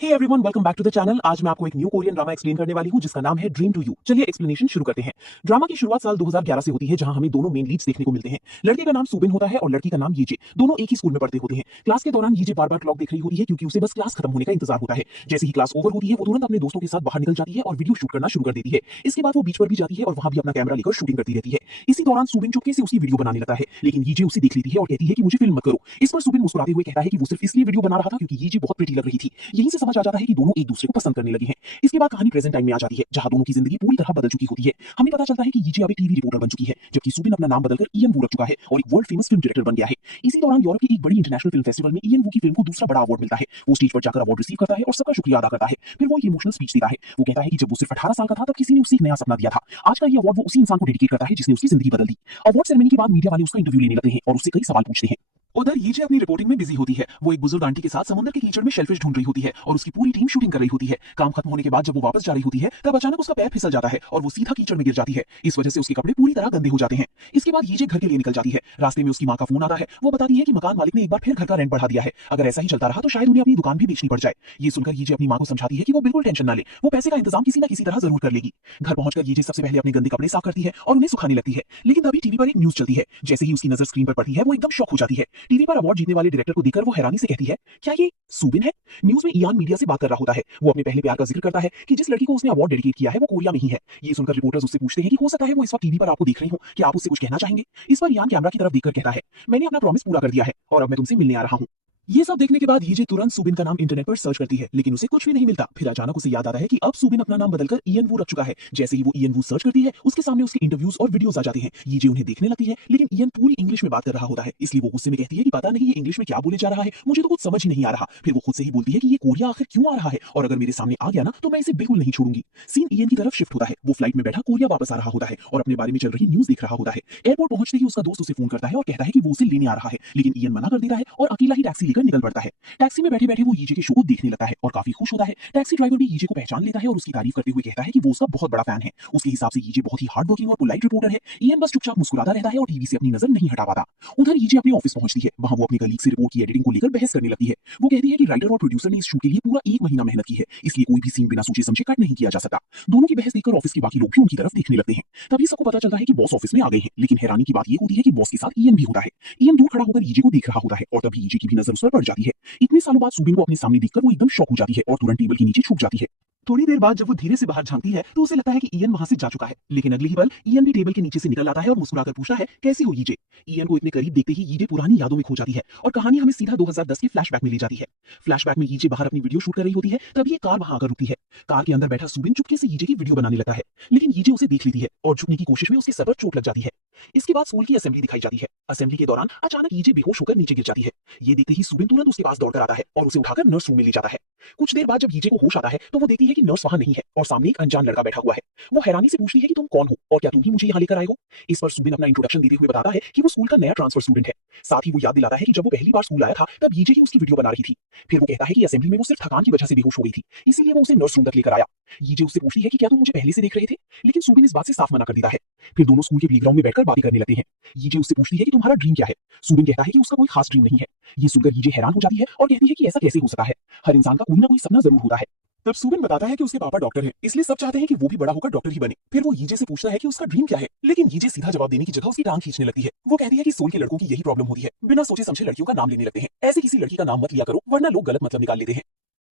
Hey everyone, welcome back to the channel. आज मैं आपको एक न्यू कोरियन ड्रामा एक्सप्लेन करने वाली हूं जिसका नाम है ड्रीम टू यू। चलिए एक्सप्लेनेशन शुरू करते हैं। ड्रामा की शुरुआत साल 2011 से होती है, जहां हमें दोनों मेन लीड्स देखने को मिलते हैं। लड़के का नाम सुबिन होता है और लड़की का नाम यीजे। दोनों एक ही स्कूल में पढ़ते होते हैं। क्लास के दौरान यीजे बार-बार क्लॉक देख रही होती है क्योंकि उसे बस क्लास खत्म होने का इंतजार होता है। जैसे ही क्लास ओवर होती है, वो तुरंत अपने दोस्तों के साथ बाहर निकल जाती है और वीडियो शूट करना शुरू कर देती है। इसके बाद वो बीच पर भी जाती है और वहां भी अपना कैमरा लेकर शूटिंग करती रहती है। इसी दौरान सुबिन चुपके से उसकी वीडियो बनाने लगता है, लेकिन यीजे उसे देख लेती है और कहती है कि मुझे फिल्म मत करो। इस पर सुबिन मुस्कुराते हुए कहता है कि वो सिर्फ इसलिए वीडियो बना रहा था क्योंकि यीजे बहुत प्रिटी लग रही थी। यहीं से समझ आ जाता है कि दोनों एक दूसरे को पसंद करने लगे हैं। इसके बाद कहानी प्रेजेंट टाइम में आ जाती है, जहां दोनों की जिंदगी पूरी तरह बदल चुकी होती है। हमें पता चलता है कि यीजे अब एक टीवी रिपोर्टर बन चुकी है, जबकि सुबिन अपना नाम बदलकर ईएन वू रख चुका है और एक वर्ल्ड फेमस फिल्म डायरेक्टर बन गया है। इसी दौरान यूरोप की एक बड़ी इंटरनेशनल फिल्म फेस्टिवल में ईएन वू की फिल्म को दूसरा बड़ा अवार्ड मिलता है। वो स्टेज पर जाकर अवार्ड रिसीव करता है और सबका शुक्रिया अदा करता है। फिर वो एक इमोशनल स्पीच देता है। वो कहता है कि जब वो सिर्फ 18 साल का था, तब किसी ने उसे एक नया सपना दिया था। आज का ये अवार्ड वो उसी इंसान को डेडिकेट करता है जिसने उसकी जिंदगी बदल दी। अवार्ड सेरेमनी के बाद मीडिया वाले उसका इंटरव्यू लेने लगते हैं और उससे कई सवाल पूछते हैं। उधर यीजे अपनी रिपोर्टिंग में बिजी होती है। वो एक बुजुर्ग आंटी के साथ समुद्र के कीचड़ में शेलफिश ढूंढ रही होती है और उसकी पूरी टीम शूटिंग कर रही होती है। काम खत्म होने के बाद जब वो वापस जा रही होती है, तब अचानक उसका पैर फिसल जाता है और वो सीधा कीचड़ में गिर जाती है। इस वजह से उसके कपड़े पूरी तरह गंदे हो जाते हैं। इसके बाद यीजे घर के लिए निकल जाती है। रास्ते में उसकी मां का फोन आता है। वो बताती है कि मकान मालिक ने एक बार फिर घर का रेंट बढ़ा दिया है। अगर ऐसा ही चलता रहा तो शायद उन्हें अपनी दुकान भी बेचनी पड़ जाए। ये सुनकर यीजे अपनी मां को समझाती है कि वो बिल्कुल टेंशन ना ले, वो पैसे का इंतजाम किसी न किसी तरह जरूर कर लेगी। घर पहुंचकर यीजे सबसे पहले अपने गंदे कपड़े साफ करती है और उन्हें सुखाने लगती है। लेकिन तभी टीवी पर एक न्यूज चलती है। जैसे ही उसकी नजर स्क्रीन पर पड़ती है, वो एकदम शॉक हो जाती है। टीवी पर अवार्ड जीतने वाले डायरेक्टर को देखकर वो हैरानी से कहती है, क्या ये सुबिन है? न्यूज में इयान मीडिया से बात कर रहा होता है। वो अपने पहले प्यार का जिक्र करता है कि जिस लड़की को उसने अवार्ड डेडिकेट किया है वो कोरिया में ही है। ये सुनकर रिपोर्टर्स उससे पूछते हैं कि हो सकता है वो इस वक्त टीवी पर आपको देख रही हो, क्या आप उससे कुछ कहना चाहेंगे? इस पर इयान कैमरा की तरफ देखकर कहता है, मैंने अपना प्रॉमिस पूरा कर दिया है और अब मैं तुमसे मिलने आ रहा हूँ। ये सब देखने के बाद यीजे तुरंत सुबिन का नाम इंटरनेट पर सर्च करती है, लेकिन उसे कुछ भी नहीं मिलता। फिर अचानक उसे याद आता है कि अब सुबिन अपना नाम बदलकर ईएन वू रख चुका है। जैसे ही वो ईएन वू सर्च करती है, उसके सामने उसके इंटरव्यूज और वीडियोस आ जाते हैं। यीजे उन्हें देखने लगती है, लेकिन ईएन पूरी इंग्लिश में बात कर रहा होता है। इसलिए वो गुस्से में कहती है कि पता नहीं ये इंग्लिश में क्या बोले जा रहा है, मुझे तो कुछ समझ ही नहीं आ रहा। फिर वो खुद से ही बोलती है कि ये कोरिया आखिर क्यों आ रहा है और अगर मेरे सामने आ गया ना तो मैं इसे बिल्कुल नहीं छोड़ूंगी। सीन ईएन की तरफ शिफ्ट होता है। वो फ्लाइट में बैठा कोरिया वापस आ रहा होता है और अपने बारे में चल रही न्यूज देख रहा होता है। एयरपोर्ट पहुंचते ही उसका दोस्त उसे फोन करता है और कहता है कि वो उसे लेने आ रहा है, लेकिन ईएन मना कर देता है और अकेला ही टैक्सी लेकर निकल पड़ता है। टैक्सी में बैठे बैठे वो यीजे के शो को देखने लगता है और काफी खुश होता है। टैक्सी ड्राइवर भी यीजे को पहचान लेता है और उसकी तारीफ करते हुए कहता है कि वो उसका बहुत बड़ा फैन है। उसके हिसाब से यीजे बहुत ही हार्ड वर्किंग और पोलाइट रिपोर्टर है। ईएन बस चुपचाप मुस्कुराता रहता है और टीवी से अपनी नजर नहीं हटा पाता। उधर यीजे अपने ऑफिस पहुंचती है। वहां वो अपने कलीग से रिपोर्ट की एडिटिंग को लेकर बहस करने लगती है। वो कहती है कि राइटर और प्रोड्यूसर ने इस शूट के लिए पूरा 1 महीना मेहनत की है, इसलिए कोई भी सीन बिना सोचे समझे कट नहीं किया जा सकता। दोनों की बहस देखकर ऑफिस के बाकी लोग भी उनकी तरफ देखने लगते हैं। तभी सबको पता चलता है कि बॉस ऑफिस में आ गए हैं, लेकिन हैरानी की बात ये होती है कि बॉस के साथ ईएन भी होता है। ईएन दूर खड़ा होकर यीजे को देख रहा होता है और तभी यीजे की भी नजर उस पर पड़ जाती है। इतने सालों बाद सुबिन को अपने सामने देखकर वो एकदम शॉक हो जाती है और तुरंत टेबल के नीचे छुप जाती है। थोड़ी देर बाद जब वो धीरे से बाहर झांकती है तो उसे लगता है कि ईएन वहां से जा चुका है, लेकिन अगले ही पल ईएन भी टेबल के नीचे से निकल आता है और मुस्कुराकर पूछता है, कैसी हो यीजे? ईएन को इतने करीब देखते ही यीजे पुरानी यादों में खो जाती है और कहानी हमें सीधा 2010 के फ्लैशबैक में ले जाती है। फ्लैशबैक में यीजे बाहर अपनी वीडियो शूट कर रही होती है, तभी एक कार वहां आकर रुकती है। कार के अंदर बैठा सुबिन चुपके से यीजे की वीडियो बनाने लगता है, लेकिन यीजे उसे देख लेती है और झुकने की कोशिश में उसके सर पर चोट लग जाती है। इसके बाद स्कूल की असेंबली दिखाई जाती है। असेंबली के दौरान अचानक यीजे बेहोश होकर नीचे गिर जाती है। ये देखते ही सुबिन तुरंत उसके पास दौड़कर आता है और उसे उठाकर नर्स रूम में ले जाता है। कुछ देर बाद जब यीजे को होश आता है तो वो देखती है कि नर्स वहां नहीं है और सामने एक अनजान लड़का बैठा हुआ है। वो हैरानी से पूछती है कि तुम कौन हो और क्या तुम ही मुझे यहाँ लेकर आए हो? इस पर सुबिन अपना इंट्रोडक्शन देते हुए बताता है कि वो स्कूल का नया ट्रांसफर स्टूडेंट है। साथ ही वो याद दिलाता है कि जब वो पहली बार स्कूल आया था तब यीजे ही उसकी वीडियो बना रही थी। फिर वो कहता है कि असेंबली में वो सिर्फ थकान की वजह से बेहोश हो गई थी, इसीलिए वो उसे नर्स रूम तक लेकर आया। यीजे उससे पूछती है कि क्या तुम मुझे पहले से देख रहे थे, लेकिन सुबिन इस बात से साफ मना कर देता है। फिर दोनों स्कूल के प्लेग्राउंड में बैठकर बातें करने लगते हैं। यीजे उससे पूछती है कि तुम्हारा ड्रीम क्या है? सुबिन कहता है कि उसका कोई खास ड्रीम नहीं है। ये सुनकर यीजे हैरान हो जाती है और कहती है कि ऐसा कैसे हो सकता है, हर इंसान का कोई ना कोई सपना जरूर होता है। तब सुबिन बताता है कि उसके पापा डॉक्टर हैं, इसलिए सब चाहते हैं कि वो भी बड़ा होकर डॉक्टर ही बने। फिर वो यीजे से पूछता है कि उसका ड्रीम क्या है, लेकिन यीजे सीधा जवाब देने की जगह उसकी टांग खींचने लगती है। वो कहती है कि सोल के लड़कों की यही प्रॉब्लम होती है, बिना सोचे समझे लड़कियों का नाम लेने लगते हैं। ऐसे किसी लड़की का नाम मत लिया करो वरना लोग गलत मतलब निकाल लेते हैं।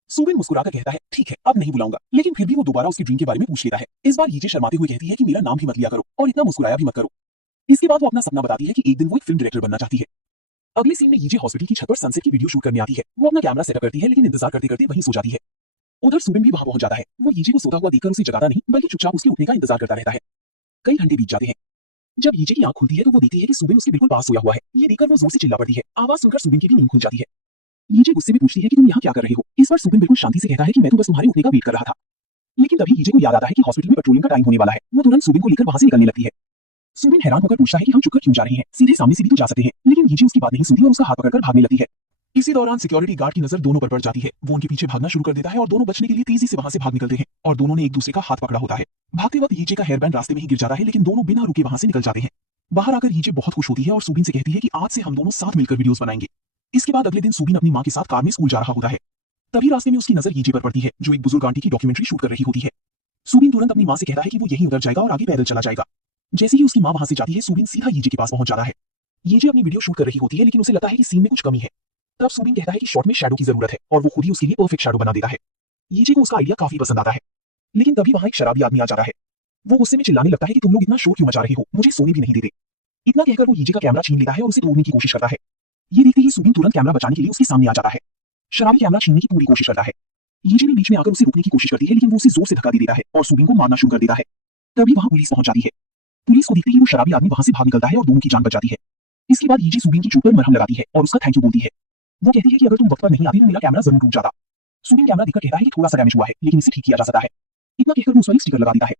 सुबिन मुस्कुराकर कहता है, ठीक है अब नहीं बुलाऊंगा, लेकिन फिर भी वो दोबारा उसकी ड्रीम के बारे में पूछ लेता है। इस बार यीजे शर्माते हुए कहती है कि मेरा नाम भी मत लिया करो और इतना मुस्कुराया भी मत करो। इसके बाद वो अपना सपना बताती है कि एक दिन वो एक फिल्म डायरेक्टर बनना चाहती है। अगले सीन में यीजे हॉस्पिटल की छत पर सनसेट की वीडियो शूट करने आती है। वो अपना कैमरा सेटअप करती है, लेकिन इंतजार करते करते वहीं सो जाती है। उधर सुबिन भी वहां पहुंच जाता है। वो यीजे को सोता हुआ देखकर उसे जगाता नहीं, बल्कि चुपचाप उसके उठने का इंतजार करता रहता है। कई घंटे बीत जाते हैं। जब यीजे की आंख खुलती है तो वो देखती है कि सुबिन उसके बिल्कुल पास सोया हुआ है। ये देखकर वो जोर से चिल्ला पड़ती है। आवाज सुनकर सुबिन की भी नींद खुल जाती है। यीजे गुस्से में पूछती है कि तुम यहाँ क्या कर रहे हो? इस पर सुबिन बिल्कुल शांति से कहता है कि मैं तो बस तुम्हारे उठने का वेट कर रहा था। लेकिन तभी यीजे को याद आता है कि हॉस्पिटल में पेट्रोलिंग का टाइम होने वाला है। वो तुरंत सुबिन को लेकर वहां से निकलने लगती है। सुबिन हैरान होकर पूछता है कि हम चुपकर क्यों जा रहे हैं, सीधे सामने से भी तो जा सकते हैं, लेकिन यीजे उसकी बात नहीं सुनती और उसका हाथ पकड़कर भागने लगती है। इसी दौरान सिक्योरिटी गार्ड की नजर दोनों पर पड़ जाती है। वो उनके पीछे भागना शुरू कर देता है और दोनों बचने के लिए तेजी से वहां से भाग निकलते हैं और दोनों ने एक दूसरे का हाथ पकड़ा होता है। भागते वक्त यीजे का हेयरबैंड रास्ते में ही गिर जाता है, लेकिन दोनों बिना रुके वहां से निकल जाते हैं। बाहर आकर यीजे बहुत खुश होती है और सुबिन से कहती है कि आज से हम दोनों साथ मिलकर वीडियोस बनाएंगे। इसके बाद अगले दिन सुबिन अपनी मां के साथ कार में स्कूल जा रहा होता है। तभी रास्ते में उसकी नजर यीजे पर पड़ती है, जो एक बुजुर्ग आंटी की डॉक्यूमेंट्री शूट कर रही होती है। सुबिन तुरंत अपनी माँ से कहता है कि वो यहीं उतर जाएगा और आगे पैदल चला जाएगा। जैसे ही उसकी माँ वहां से जाती है, सुबिन सीधा यीजे के पास पहुंच जाता है। यीजे अपनी वीडियो शूट कर रही होती है, लेकिन उसे लगता है कि सीन में कुछ कमी है। तब सुबिन कहता है कि शॉट में शैडो की जरूरत है और वो खुद ही उसके लिए परफेक्ट शैडो बना देता है। यीजे को उसका आइडिया काफी पसंद आता है, लेकिन तभी वहां एक शराबी आदमी आ जाता है। वो गुस्से में चिल्लाने लगता है कि तुम लोग इतना शोर क्यों मचा रहे हो, मुझे सोने भी नहीं देते। इतना कहकर वो यीजे का कैमरा छीन लेता है और उसे तोड़ने की कोशिश करता है। ये देखते ही सुबिन तुरंत कैमरा बचाने के लिए उसके सामने आ जाता है। शराबी कैमरा छीनने की पूरी कोशिश करता है। यीजे भी बीच में आकर उसे रोकने की कोशिश करती है, लेकिन वो उसे जोर से धक्का दे देता है और सुबिन को मारना शुरू कर देता है। तभी वहां पुलिस पहुंच जाती है। पुलिस को देखते ही वो शराबी आदमी वहां से भाग निकलता है और दोनों की जान बच जाती है। इसके बाद यीजे सुबिन की चोट पर मरहम लगाती है और उसका थैंक यू बोलती है। वो कहती है कि अगर तुम वक्त पर नहीं आती तो मेरा कैमरा जरूर टूट जाता। सुबिन कैमरा देखकर कहता है कि थोड़ा सा डैमेज हुआ है, लेकिन इसे ठीक किया जा सकता है। इतना कहकर वो उस पर एक स्टिकर लगा देता है।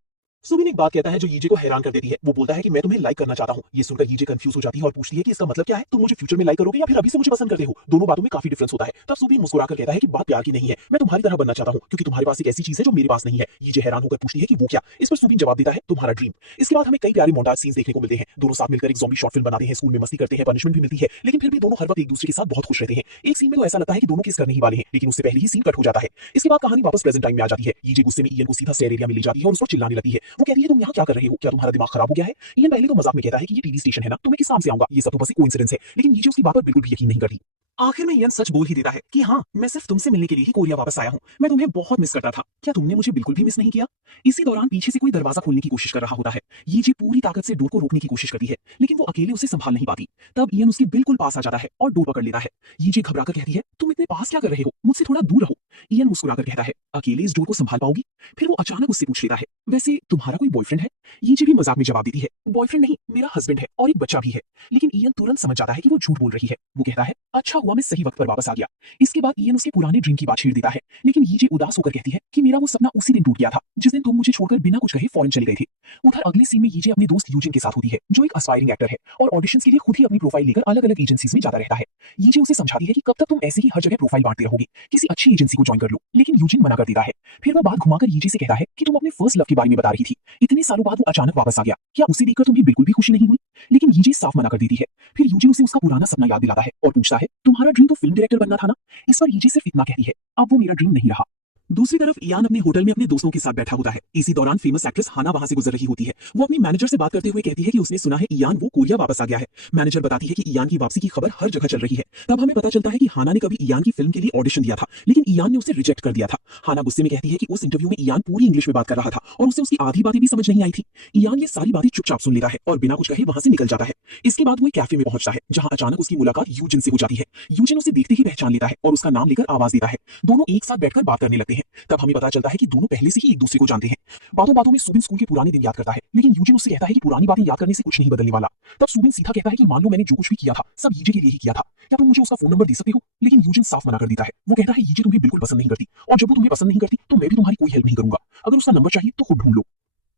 सुबिन एक बात कहता है जो यीजे को हैरान कर देती है। वो बोलता है कि मैं तुम्हें लाइक करना चाहता हूं। ये सुनकर यीजे कंफ्यूज हो जाती है और पूछती है कि इसका मतलब क्या है, तुम मुझे फ्यूचर में लाइक करोगे या फिर अभी से मुझे पसंद करते हो। दोनों बातों में काफी डिफरेंस होता है। तब सुबिन मुस्कुराकर कहता है कि बात प्यार की नहीं है, मैं तुम्हारी तरह बनना चाहता हूं क्योंकि तुम्हारे पास एक ऐसी चीज है जो मेरे पास नहीं है। यीजे हैरान होकर पूछती है कि वो क्या। इस पर सुबिन जवाब देता है, तुम्हारा ड्रीम। इसके बाद हमें कई प्यारे मोंटाज सीन्स देखने को मिलते हैं। दोनों साथ मिलकर एक ज़ॉम्बी शॉर्ट फिल्म बनाते हैं, स्कूल में मस्ती करते हैं, पनिशमेंट भी मिलती है, लेकिन फिर भी दोनों हर वक्त एक दूसरे के साथ बहुत खुश रहते हैं। एक सीन में तो ऐसा लगता है कि दोनों किस करने ही वाले हैं, लेकिन उससे पहले ही सीन कट हो जाता है। इसके बाद कहानी वापस प्रेजेंट टाइम में आ जाती है। यीजे गुस्से में इयन को सीधा स्टेयर एरिया में ले जाती है और उस पर चिल्लाने लगती है। वो कहती है तुम यहाँ क्या कर रहे हो, क्या तुम्हारा दिमाग खराब हो गया है। इयन पहले तो मजाक में कहता है कि ये टीवी स्टेशन है ना, तो मैं किस काम से आऊंगा, ये सब तो बस एक कोइंसिडेंस है, लेकिन यीजे उसकी बात पर बिल्कुल भी यकीन नहीं करती। आखिर में इयन सच बोल ही देता है कि हाँ, मैं सिर्फ तुमसे मिलने के लिए ही कोरिया वापस आया हूँ। मैं तुम्हें बहुत मिस करता था। क्या तुमने मुझे बिल्कुल भी मिस नहीं किया। इसी दौरान पीछे से कोई दरवाजा खोलने की कोशिश कर रहा होता है। यीजे पूरी ताकत से डोर को रोकने की कोशिश करती है, लेकिन वो अकेले उसे संभाल नहीं पाती। तब इयन उसके बिल्कुल पास आ जाता है और डोर पकड़ लेता है। यीजे घबराकर कहती है, तुम इतने पास क्या कर रहे हो, मुझसे थोड़ा दूर रहो। इयन मुस्कुराकर कहता है, अकेले इस डोर को संभाल पाओगी। फिर वो अचानक उससे पूछ लेता है, वैसे तुम्हारा कोई बॉयफ्रेंड है। यीजे भी मजाक में जवाब देती है, बॉयफ्रेंड नहीं, मेरा हस्बैंड है और एक बच्चा भी है। लेकिन इयन तुरंत समझ जाता है कि वो झूठ बोल रही है। वो कहता है, अच्छा हुआ मैं सही वक्त पर वापस आ गया। इसके बाद इयन उसके पुराने ड्रीम की बात छेड़ देता है, लेकिन यीजे उदास होकर कहती है कि मेरा वो सपना उसी दिन टूट गया था जिस दिन तुम मुझे छोड़कर बिना कुछ कहे फॉरेन चले गए थे। उधर अगले सीन में यीजे अपने दोस्त यूजिन के साथ होती है, जो एक एस्पायरिंग एक्टर है और ऑडिशंस के लिए खुद ही अपनी प्रोफाइल लेकर अलग अलग एजेंसीज में जाता रहता है। यीजे उसे समझाती है कि कब तक तुम ऐसे ही हर जगह प्रोफाइल बांटते रहोगे, किसी अच्छी एजेंसी को ज्वाइन कर लो, लेकिन यूजिन मना कर देता है। फिर वो बात घुमाकर यीजे से कहता है कि तुम अपने फर्स्ट लव के बारे में बता रही थी, इतने सालों बाद वो अचानक वापस आ गया, क्या उसे देखकर तुम्हें बिल्कुल भी खुशी नहीं हुई। लेकिन यीजे साफ मना कर देती है। फिर यूजिन उसे उसका पुराना सपना याद दिलाता है और पूछता है, तुम्हारा ड्रीम तो फिल्म डायरेक्टर बनना था ना। इस पर यीजे सिर्फ इतना कहती है, अब वो मेरा ड्रीम नहीं रहा। दूसरी तरफ इयान अपने होटल में अपने दोस्तों के साथ बैठा होता है। इसी दौरान फेमस एक्ट्रेस हाना वहां से गुजर रही होती है। वो अपनी मैनेजर से बात करते हुए कहती है कि उसने सुना है इयान वो कोरिया वापस आ गया है। मैनेजर बताती है कि इयान की वापसी की खबर हर जगह चल रही है। तब हमें पता चलता है कि हाना ने कभी इयान की फिल्म के लिए ऑडिशन दिया था, लेकिन इयान ने उसे रिजेक्ट कर दिया था। हाना गुस्से में कहती है कि उस इंटरव्यू में इयान पूरी इंग्लिश में बात कर रहा था और उसे उसकी आधी बातें भी समझ नहीं आई थी। इयान ये सारी बातें चुपचाप सुन लेता है और बिना कुछ कहे वहां से निकल जाता है। इसके बाद वो एक कैफे में पहुंचता है, जहां अचानक उसकी मुलाकात यूजिन से हो जाती है। यूजिन उसे देखते ही पहचान लेता है और उसका नाम लेकर आवाज देता है। दोनों एक साथ बैठकर बात करने लगते हैं। तब हमें पता चलता है कि दोनों पहले से ही एक दूसरे को जानते हैं। बातों बातों में सुबिन स्कूल के पुराने दिन याद करता है, लेकिन यूजिन उससे कहता है कि पुरानी बातें याद करने से कुछ नहीं बदलने वाला। तब सुबिन सीधा कहता है कि मान लो मैंने जो कुछ भी किया था सब यीजे के लिए ही किया था, क्या तुम मुझे उसका फोन नंबर दे सकते हो। लेकिन यूजिन साफ मना कर देता है। वो कहता है यीजे तुम्हें बिल्कुल पसंद नहीं करती और जब वो तुम्हें पसंद नहीं करती तो मैं भी तुम्हारी कोई हेल्प नहीं करूंगा। अगर उसका नंबर चाहिए तो खुद ढूंढ लो।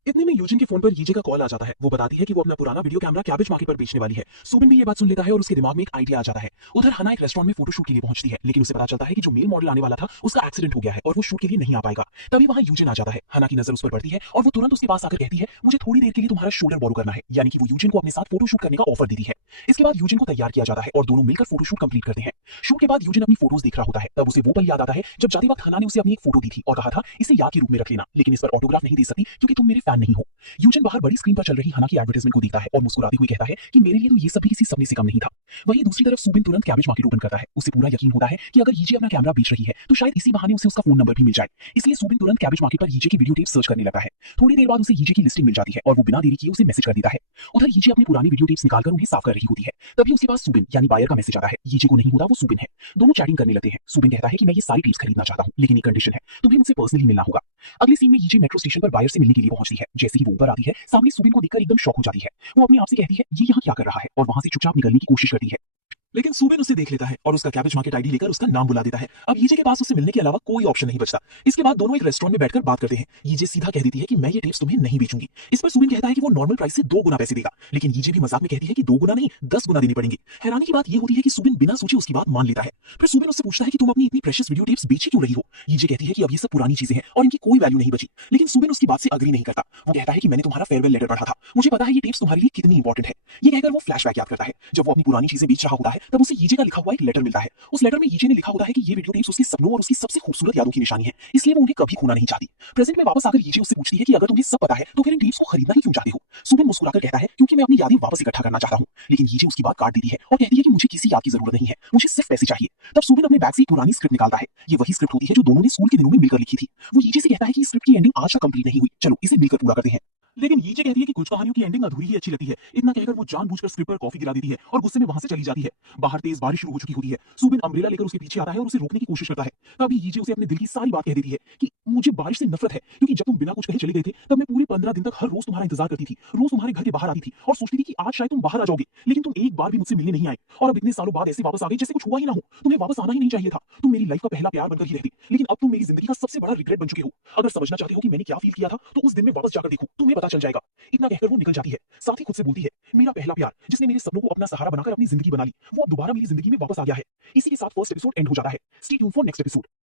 इतने में यूजिन के फोन पर यीजे का कॉल आ जाता है। वो बताती है कि वो अपना पुराना वीडियो कैमरा कैबेज मार्केट पर बेचने वाली है। सुबिन भी ये बात सुन लेता है और उसके दिमाग में एक आइडिया आ जाता है। उधर हना एक रेस्टोरेंट में फोटोशूट के लिए पहुंचती है, लेकिन उसे पता चलता है कि जो मेल मॉडल आने वाला था उसका एक्सीडेंट हो गया है और वो शूट के लिए नहीं आ पाएगा। तभी वहां यूजिन आ जाता है। हना की नजर उस पर पड़ती है और वो तुरंत उसके पास आकर कहती है, मुझे थोड़ी देर के लिए तुम्हारा शोल्डर बोरो करना है। यानी कि वो यूजिन को अपने साथ फोटोशूट करने का ऑफर देती है। इसके बाद यूजिन को तैयार किया जाता है और दोनों मिलकर फोटोशूट कंप्लीट करते हैं। शूट के बाद यूजिन अपनी फोटोज देख रहा होता है। तब उसे वो पल याद आता है जब जाते वक्त हना ने उसे अपनी एक फोटो दी थी और कहा था इसे याद के रूप में रख लेना, लेकिन इस पर ऑटोग्राफ नहीं दे सकती क्योंकि तुम मेरे फैन नहीं हो। यूजिन बाहर बड़ी स्क्रीन पर चल रही हना की एडवर्टाइजमेंट को देखता है और मुस्कुराते हुए कहता है कि मेरे लिए तो ये सब भी किसी सपने से कम नहीं था। वहीं दूसरी तरफ सुबिन तुरंत कैबेज मार्केट ओपन करता है। उसे पूरा यकीन होता है कि अगर यीजे अपना कैमरा बेच रही है तो शायद इसी बहाने उसे उसका फोन नंबर भी मिल जाए। इसलिए सुबिन तुरंत कैबेज मार्केट पर यीजे की वीडियो टेप सर्च करने लगता है। थोड़ी देर बाद उसे यीजे की लिस्टिंग मिल जाती है और वो बिना देरी किए उसे मैसेज कर देता है। उधर यीजे अपनी पुरानी वीडियो टेप्स निकालकर उन्हें साफ कर रही होती है। तभी उसके पास सुबिन यानी बायर का मैसेज आता है। यीजे को नहीं होता, वो सुबिन है। दोनों चैटिंग करने लगते हैं। सुबिन कहता है कि मैं ये सारी टेप्स खरीदना चाहता हूं, लेकिन एक कंडीशन है, तुम्हें मुझसे पर्सनली मिलना होगा। अगले सीन में यीजे मेट्रो स्टेशन पर बायर से मिलने के लिए पहुंचती है। जैसे ही वो ऊपर आती है, सामने सुबिन को देखकर एकदम शॉक हो जाती है। वो अपने आप से कहती है ये यहाँ क्या कर रहा है और वहां से चुपचाप निकलने की कोशिश करती है। लेकिन सुबिन उसे देख लेता है और उसका कैबेज मार्केट आईडी लेकर उसका नाम बुला देता है। अब यीजे के पास उसे मिलने के अलावा कोई ऑप्शन नहीं बचता। इसके बाद दोनों एक रेस्टोरेंट में बैठकर बात करते हैं। यीजे सीधा कह देती है कि मैं ये टेप्स तुम्हें नहीं बेचूंगी। इस पर सुबिन कहता है कि वो नॉर्मल प्राइस से 2 गुना पैसे देगा, लेकिन यीजे भी मजाक में कहती है कि 2 गुना नहीं 10 गुना देने पड़ेंगे। हैरानी की बात यह होती है कि सुबिन बिना सोचे उसकी बात मान लेता है। फिर सुबिन उससे पूछता है कि तुम अपनी इतनी प्रेशियस वीडियो टेप्स बेच क्यों रही हो। यीजे कहती है कि अब ये सब पुरानी चीजें हैं और इनकी कोई वैल्यू नहीं बची, लेकिन सुबिन उसकी बात से अग्री नहीं करता। वो कहता है कि मैंने तुम्हारा फेयरवेल लेटर पढ़ा था, मुझे पता है ये टेप्स तुम्हारे लिए कितनी इंपॉर्टेंट है। ये कहकर वो फ्लैशबैक याद करता है जब वो अपनी पुरानी चीजें बेच रहा होता है तब उसे यीजे का लिखा हुआ एक लेटर मिलता है। उस लेटर में यीजे ने लिखा होता है कि ये वीडियो टेप्स उसके सपनों और उसकी सबसे खूबसूरत यादों की निशानी है, इसलिए वो उन्हें कभी खोना नहीं चाहती। प्रेजेंट में वापस आकर यीजे उससे पूछती है कि अगर तुम्हें सब पता है तो फिर इन टेप्स को खरीदना ही क्यों चाहते हो। सुबिन मुस्कुराकर कहता है क्योंकि मैं अपनी यादें वापस इकट्ठा करना चाहता हूँ। लेकिन यीजे उसकी बात काट देती है और कहती है कि मुझे किसी याद की जरूरत नहीं है, मुझे सिर्फ पैसे चाहिए। तब सुबिन अपने बैग से एक पुरानी स्क्रिप्ट निकालता है। ये वही स्क्रिप्ट होती है जो दोनों ने स्कूल के दिनों में मिलकर लिखी थी। वो यीजे से कहता है कि इस स्क्रिप्ट की एंडिंग आज तक कंप्लीट नहीं हुई, चलो इसे मिलकर पूरा करते हैं। लेकिन यीजे कहती है कि कुछ कहानियों की एंडिंग अधूरी ही अच्छी लगती है। इतना कहकर वो जानबूझकर स्क्रिप्ट पर कॉफी गिरा देती है और गुस्से में वहां से चली जाती है। बाहर तेज बारिश शुरू हो चुकी होती है। सुबिन अम्ब्रेला लेकर उसके पीछे आता है और उसे रोकने की कोशिश करता है। तभी यीजे उसे अपने दिल की सारी बात कह देती है कि मुझे बारिश से नफरत है, क्योंकि जब तुम बिना कुछ कहे चले गए थे तब मैं पूरे 15 दिन तक हर रोज तुम्हारा इंतजार करती थी, रोज तुम्हारे घर के बाहर आती थी और सोचती थी कि आज शायद तुम बाहर आ जाओगे, लेकिन तुम एक बार भी मुझसे मिलने नहीं आए। और अब इतने सालों बाद ऐसे वापस आ गए जैसे कुछ हुआ ही ना हो। तुम्हें वापस आना ही नहीं चाहिए था। तुम मेरी लाइफ का पहला प्यार बनकर ही रहती, लेकिन अब तुम मेरी जिंदगी का सबसे बड़ा रिग्रेट बन चुके हो। अगर समझना चाहते हो कि मैंने क्या फील किया था तो उस दिन में वापस जाकर देखो, तुम्हें पता चल जाएगा। इतना कहकर वो निकल जाती है। साथ ही खुद से बोलती है, मेरा पहला प्यार जिसने मेरे सपनों को अपना सहारा बनाकर अपनी जिंदगी बना ली, वो अब दोबारा मेरी जिंदगी में वापस आ गया है। इसी के साथ फर्स्ट एपिसोड एंड हो जाता है। Stay tuned for next episode.